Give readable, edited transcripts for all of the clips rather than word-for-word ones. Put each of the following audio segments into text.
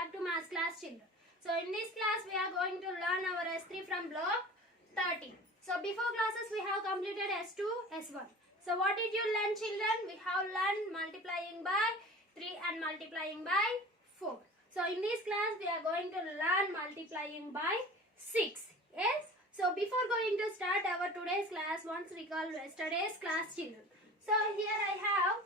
back to maths class, children. So in this class we are going to learn our S3 from block 13. So before classes we have completed S2, S1. So what did you learn, children? We have learned multiplying by 3 and multiplying by 4. So in this class we are going to learn multiplying by 6. Yes? So before going to start our today's class, once recall yesterday's class, children. So here I have,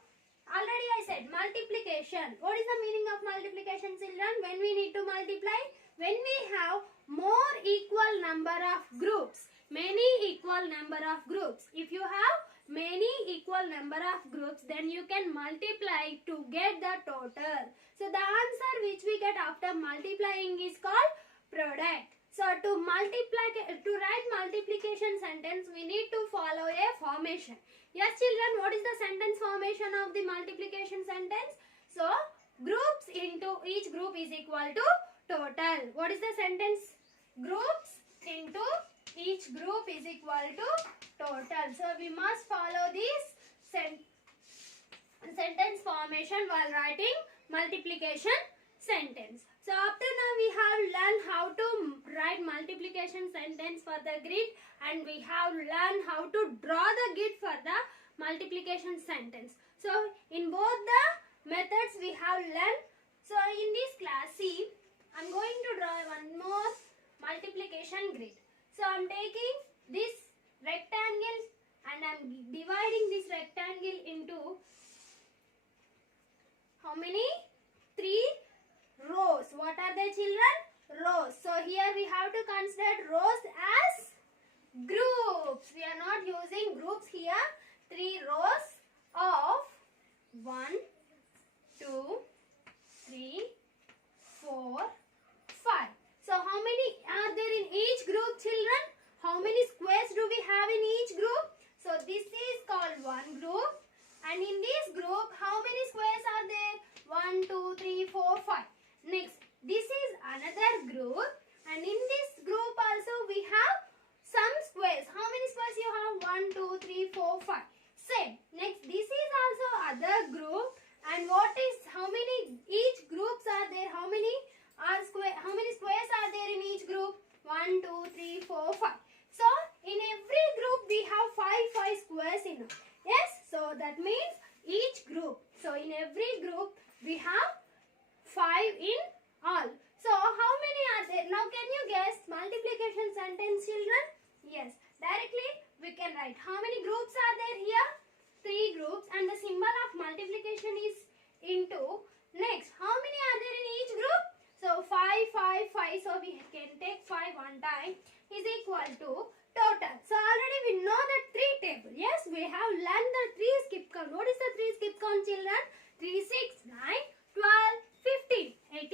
already I said multiplication. What is the meaning of multiplication, children? When we need to multiply? When we have more equal number of groups. Many equal number of groups. If you have many equal number of groups, then you can multiply to get the total. So the answer which we get after multiplying is called product. So to write multiplication sentence, we need to follow a formation. Yes, children, what is the sentence formation of the multiplication sentence? So groups into each group is equal to total. What is the sentence? Groups into each group is equal to total. So we must follow this sentence formation while writing multiplication sentence. So up to now we have learned how to write multiplication sentence for the grid, and we have learned how to draw the grid for the multiplication sentence. So in both the methods we have learned. So in this class, see, I am going to draw one more multiplication grid. So I am taking this rectangle and I am dividing this rectangle into how many? 3 rows. What are they, children? Rows. So here we have to consider rows as groups. We are not using groups here. 3 rows of 1, 2, 3, 4, 5. So how many are there in each group, children? How many squares do we have in each group? So this is called one group. And in this group, how many squares are there? 1, 2, 3, 4, 5. Next, this is another group, and in this group also we have some squares. How many squares you have? 1, 2, 3, 4, 5. Same. Next, this is also other group, and what is, how many each groups are there? How many squares are there in each group? 1, 2, 3, 4, 5. So in every group we have 5 squares in it. Yes. So that means each group. So in every group we have 5 in all. So how many are there? Now can you guess multiplication sentence, children? Yes. Directly we can write. How many groups are there here? 3 groups, and the symbol of multiplication is into. Next, how many are there in each group? So 5, 5, 5. So we can take 5 one time is equal to total. So already we know the 3 table. Yes, we have learned the 3 skip count. What is the 3 skip count, children? 3, 6, 9, 12, 15, 18,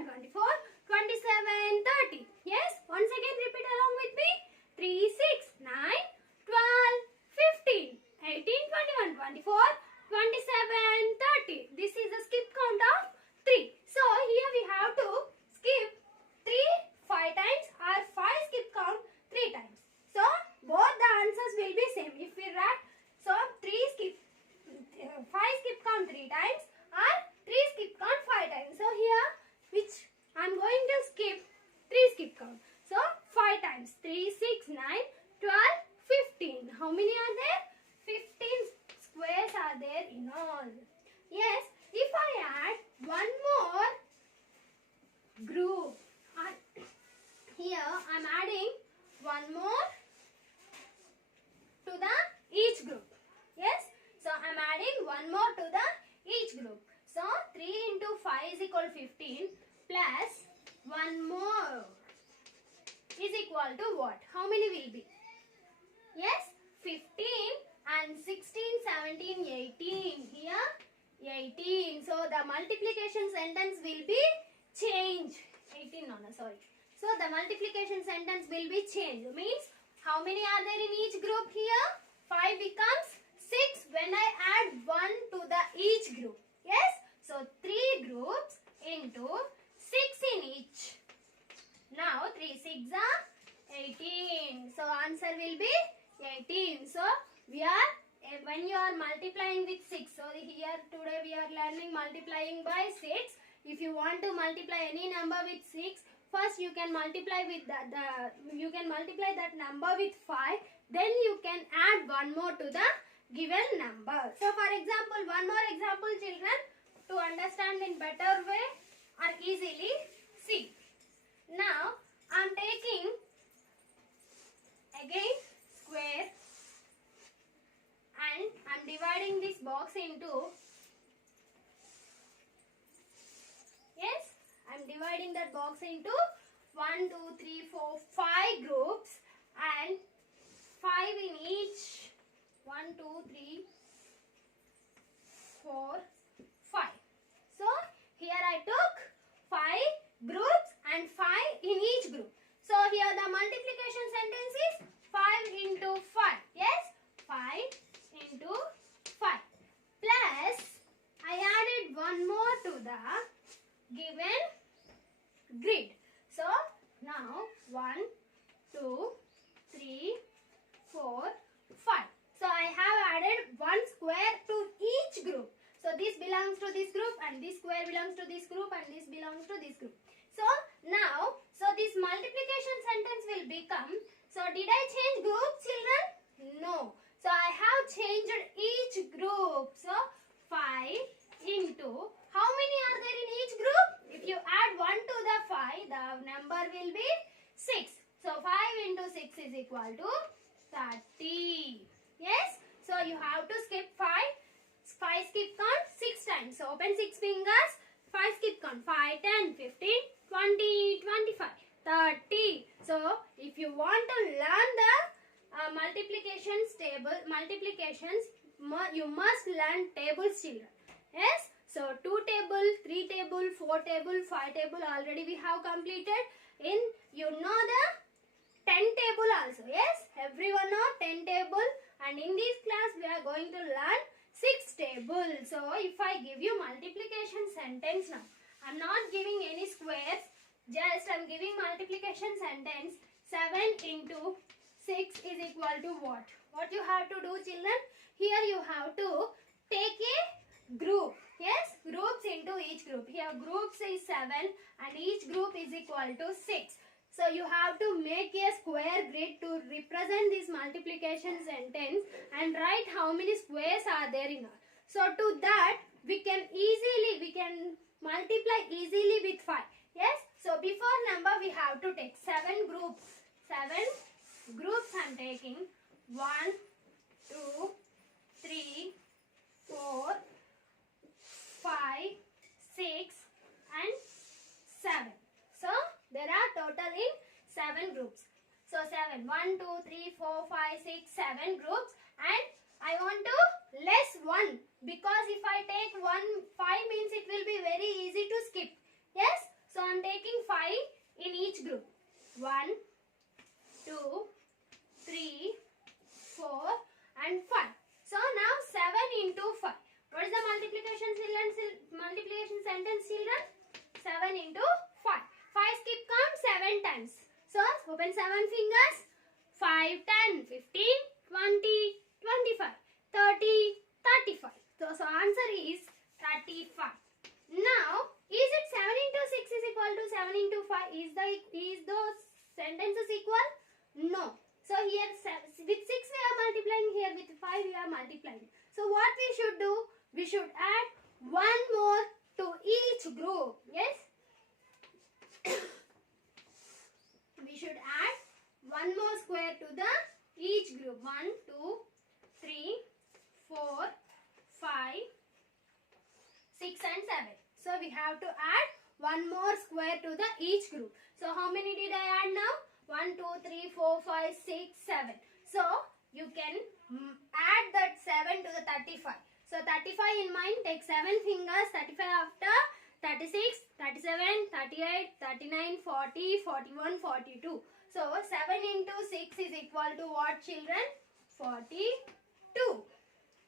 21, 24, 27, 30. Yes, once again repeat along with me. 3, 6, 9, 12, 15, 18, 21, 24, 27, 30. This is the skip count of 3. So here we have to skip 3 5 times or 5 skip count 3 times. So both the answers will be same. If we write, so 5 skip count 3 times or 3 skip count 5 times. So here which I am going to skip 3 skip count. So 5 times 3, 6, 9, 12, 15. How many are there? 15 squares are there in all. Yes, if I add one more group, here I am adding one more to the each group. Yes, so I am adding one more to the each group. So 3 into 5 is equal to 15 plus one more is equal to what? How many will be? Yes, 15 and 16, 17, 18. Here 18. So the multiplication sentence will be changed. 18 no, sorry. So the multiplication sentence will be changed. Means how many are there in each group here? 5 becomes 6 when I add 1 to the each group. Yes. So 3 groups into 6 in each. Now 3 6 are 18. So answer will be 18. So we are, when you are multiplying with 6. So here today we are learning multiplying by 6. if you want to multiply any number with 6, first you can multiply with you can multiply that number with 5, then you can add one more to the given number. So for example, one more example children, to understand in better way or easily, see. Now I am taking again square and I am dividing this box into, yes, I am dividing that box into 1, 2, 3, 4, 5 groups and 5 in each. 1, 2, 3, 4, 5. So here I took 5 groups and 5 in each group. So here the multiplication sentence is 5 into 5. Yes, 5 into 5 plus I added one more to the given grid. So now 1, 2, 3, 4, 5. So I have added one square to each group. So this belongs to this group and this square belongs to this group and this belongs to this group. So now, this multiplication sentence will become, so did I change groups children? No. So I have changed each group. So 5 into, how many are there in each group? If you add 1 to the 5, the number will be 6. So 5 into 6 is equal to 30. Yes. So you have to skip 5. 5 skip count 6 times. So open 6 fingers. 5 skip count. 5, 10, 15, 20, 25, 30. So if you want to learn the multiplications, you must learn tables children. Yes. So 2 table, 3 table, 4 table, 5 table already we have completed. In you know the 10 table also. Yes. Everyone know 10 table. And in this class we are going to learn 6 table. So if I give you multiplication sentence now, I am not giving any squares, just I am giving multiplication sentence. 7 into 6 is equal to what? What you have to do children? Here you have to take a group. Yes, groups into each group. Here groups is 7 and each group is equal to 6. So you have to make a square grid to represent this multiplication sentence and write how many squares are there in all. So to that we can multiply easily with 5. Yes. So before number we have to take 7 groups. 7 groups I am taking. 1, 2, 3, 4, 5, 6 and 7. So there are total in 7 groups. So 7, 1, 2, 3, 4, 5, 6, 7 groups, and I want to less 1 because if I take 5 means it will be very easy to skip. Yes. So I am taking 5 in each group. 1, 2, 3, 4 and 5. So now 7 into 5. What is the multiplication sentence children? 7 into 5. 5 skip count 7 times. So open 7 fingers. 5, 10, 15, 20, 25, 30, 35. So answer is 35. Now is it 7 into 6 is equal to 7 into 5? Is those sentences equal? No. So here with 6 we are multiplying, here with 5 we are multiplying. So what we should do? We should add one more to each group. Yes. We should add one more square to the each group. 1, 2, 3, 4, 5, 6 and 7. So we have to add one more square to the each group. So how many did I add now? 1, 2, 3, 4, 5, 6, 7. So you can add that 7 to the 35. So 35 in mind, take 7 fingers. 35 after 36, 37, 38, 39, 40, 41, 42. So 7 into 6 is equal to what children? 42.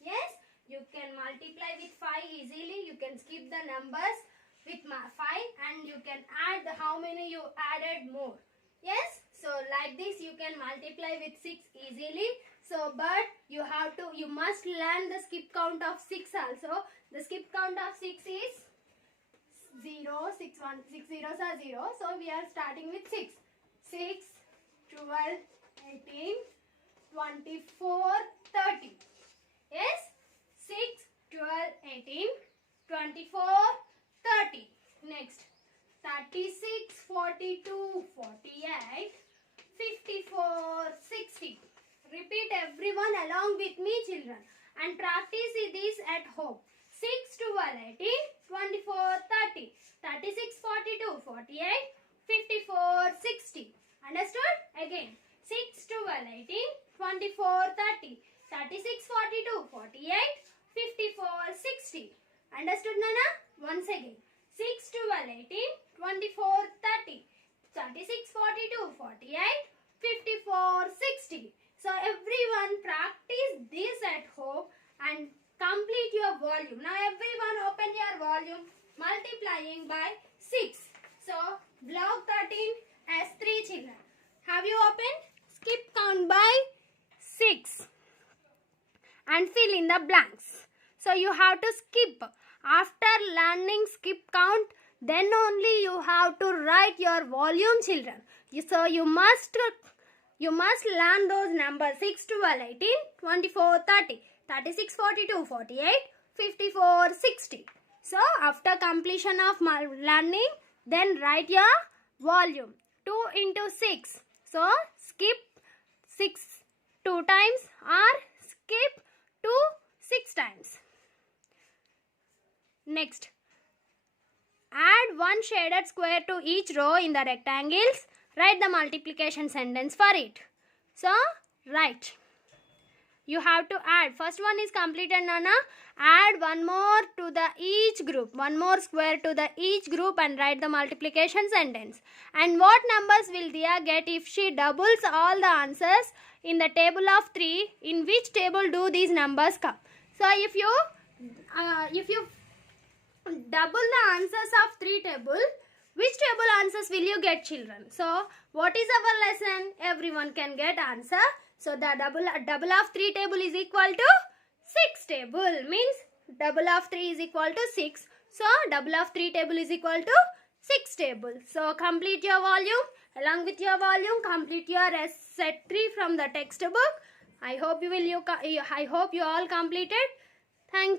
Yes, you can multiply with 5 easily. You can skip the numbers with 5 and you can add how many you added more. Yes, so like this you can multiply with 6 easily. So but you must learn the skip count of 6 also. The skip count of 6 is 0, 6, 1, 6 zeros are 0. So we are starting with 6. 6, 12, 18, 24, 30. Yes? 6, 12, 18, 24, 30. Next. 36, 42, 48, 54, 60. Repeat everyone along with me, children, and practice this at home. 6, 12, 18, 24, 30, 36, 42, 48, 54, 60. Understood? Again. 6, 12, 18, 24, 30, 36, 42, 48, 54, 60. Understood, Nana? Once again. 6, 12, 18, 24, 30, 36, 42, 48, 54, 60. So everyone practice this at home and complete your volume. Now everyone open your volume multiplying by 6. So block 13 as 3 children. Have you opened? Skip count by 6 and fill in the blanks. So you have to skip. After learning skip count, then only you have to write your volume, children. So you must learn those numbers 6, 12, 18, 24, 30, 36, 42, 48, 54, 60. So after completion of learning, then write your volume. 2 into 6. So skip 6 2 times or skip 2 6 times. Next, add one shaded square to each row in the rectangles. Write the multiplication sentence for it. So, write. You have to add. First one is completed, Nana. Add one more to the each group. One more square to the each group and write the multiplication sentence. And what numbers will Dia get if she doubles all the answers in the table of 3? In which table do these numbers come? So, if you double the answers of 3 table, which table answers will you get, children? So, what is our lesson? Everyone can get answer. So, the double of 3 table is equal to 6 table. Means double of 3 is equal to 6. So, double of 3 table is equal to 6 table. So, complete your volume. Along with your volume, complete your set 3 from the textbook. I hope you all completed. Thank you.